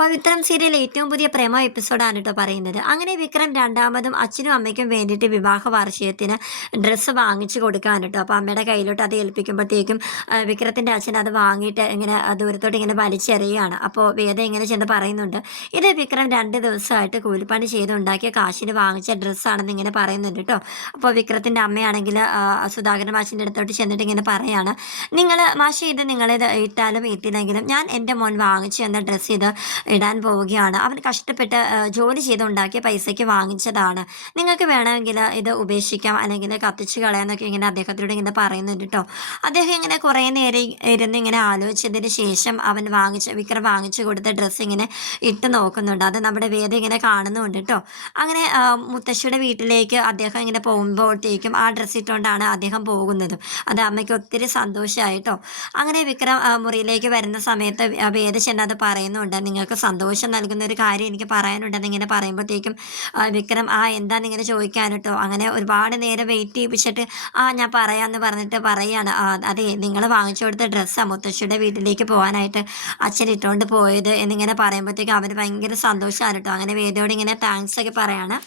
പവിത്രം serial ഏറ്റവും പുതിയ പ്രേമ എപ്പിസോഡാണ് കേട്ടോ പറയുന്നത്. അങ്ങനെ വിക്രം രണ്ടാമതും അച്ഛനും അമ്മയ്ക്കും വേണ്ടിയിട്ട് വിവാഹ വാർഷികത്തിന് ഡ്രസ്സ് വാങ്ങിച്ചു കൊടുക്കാൻ കേട്ടോ. അപ്പോൾ അമ്മയുടെ കയ്യിലോട്ട് അത് ഏൽപ്പിക്കുമ്പോഴത്തേക്കും വിക്രത്തിൻ്റെ അച്ഛൻ അത് വാങ്ങിയിട്ട് ഇങ്ങനെ ദൂരത്തോട്ട് ഇങ്ങനെ വലിച്ചെറിയുകയാണ്. അപ്പോൾ വേദ ഇങ്ങനെ ചെന്ന് പറയുന്നുണ്ട്, ഇത് വിക്രം 2 ദിവസമായിട്ട് കൂലിപ്പണി ചെയ്തുണ്ടാക്കിയ കാശിന് വാങ്ങിച്ച ഡ്രസ്സാണെന്ന് ഇങ്ങനെ പറയുന്നുണ്ട് കേട്ടോ. അപ്പോൾ വിക്രത്തിൻ്റെ അമ്മയാണെങ്കിൽ സുധാകരൻ മാഷിൻ്റെ അടുത്തോട്ട് ചെന്നിട്ട് ഇങ്ങനെ പറയാണ്, നിങ്ങൾ മാഷി ഇത് നിങ്ങളിത് ഇട്ടാലും ഇട്ടില്ലെങ്കിലും ഞാൻ എൻ്റെ മോൻ വാങ്ങിച്ചു എന്ന ഡ്രസ്സ് ഇത് ഇടാൻ പോവുകയാണ്. അവൻ കഷ്ടപ്പെട്ട് ജോലി ചെയ്തുണ്ടാക്കിയ പൈസയ്ക്ക് വാങ്ങിച്ചതാണ്. നിങ്ങൾക്ക് വേണമെങ്കിൽ ഇത് ഉപേക്ഷിക്കാം, അല്ലെങ്കിൽ കത്തിച്ച് കളയാന്നൊക്കെ ഇങ്ങനെ അദ്ദേഹത്തിനോട് ഇങ്ങനെ പറയുന്നുണ്ട് കേട്ടോ. അദ്ദേഹം ഇങ്ങനെ കുറേ നേരം ഇരുന്ന് ഇങ്ങനെ ആലോചിച്ചതിന് ശേഷം വിക്രം വാങ്ങിച്ചു കൊടുത്ത ഡ്രസ്സ് ഇങ്ങനെ ഇട്ട് നോക്കുന്നുണ്ട്. അത് നമ്മുടെ വേദ ഇങ്ങനെ കാണുന്നുണ്ട് കേട്ടോ. അങ്ങനെ മുത്തശ്ശിയുടെ വീട്ടിലേക്ക് അദ്ദേഹം ഇങ്ങനെ പോകുമ്പോഴത്തേക്കും ആ ഡ്രസ്സ് ഇട്ടുകൊണ്ടാണ് അദ്ദേഹം പോകുന്നതും. അത് അമ്മയ്ക്ക് ഒത്തിരി സന്തോഷമായിട്ടോ. അങ്ങനെ വിക്രം മുറിയിലേക്ക് വരുന്ന സമയത്ത് വേദ ചെന്നത് പറയുന്നുണ്ട്, നിങ്ങൾക്ക് സന്തോഷം നൽകുന്ന ഒരു കാര്യം എനിക്ക് പറയാനുണ്ടെന്ന് ഇങ്ങനെ പറയുമ്പോഴത്തേക്കും വിക്രം എന്താന്നിങ്ങനെ ചോദിക്കാൻ കേട്ടോ. അങ്ങനെ ഒരുപാട് നേരം വെയിറ്റ് ചെയ്യിപ്പിച്ചിട്ട് ഞാൻ പറയാമെന്ന് പറഞ്ഞിട്ട് പറയാണ്, അതെ നിങ്ങൾ വാങ്ങിച്ചു കൊടുത്ത ഡ്രസ്സാണ് മുത്തശ്ശിയുടെ വീട്ടിലേക്ക് പോകാനായിട്ട് അച്ഛൻ ഇട്ടുകൊണ്ട് പോയത് എന്നിങ്ങനെ പറയുമ്പോഴത്തേക്കും അവർ ഭയങ്കര സന്തോഷമാണ് കേട്ടോ. അങ്ങനെ വേദയോട് ഇങ്ങനെ താങ്ക്സ് ഒക്കെ പറയാണ്.